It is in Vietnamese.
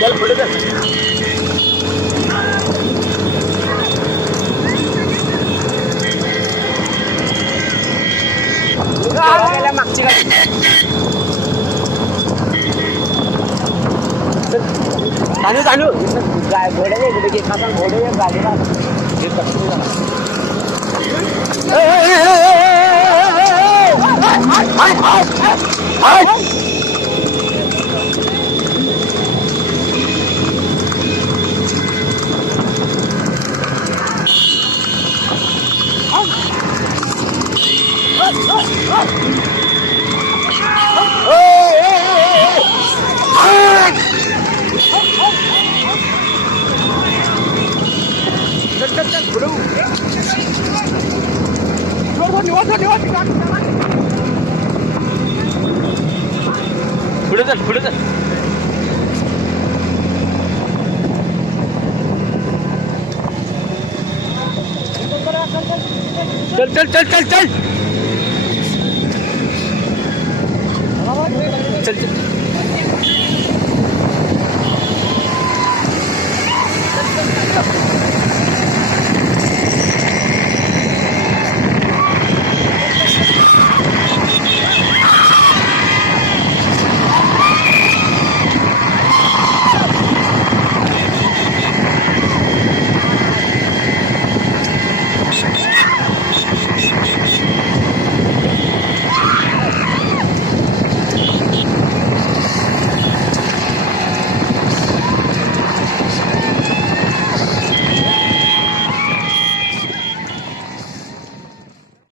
चल फुट गेला मागची गाडी चालू चालू घोड्याने कुठे घेतला पण घोड्याने गाडीला हे पक्षी 아이! Blue. Go on, you want to, you want to, you want to. चल पुढे चल. चल चल चल चल चल. चल चल.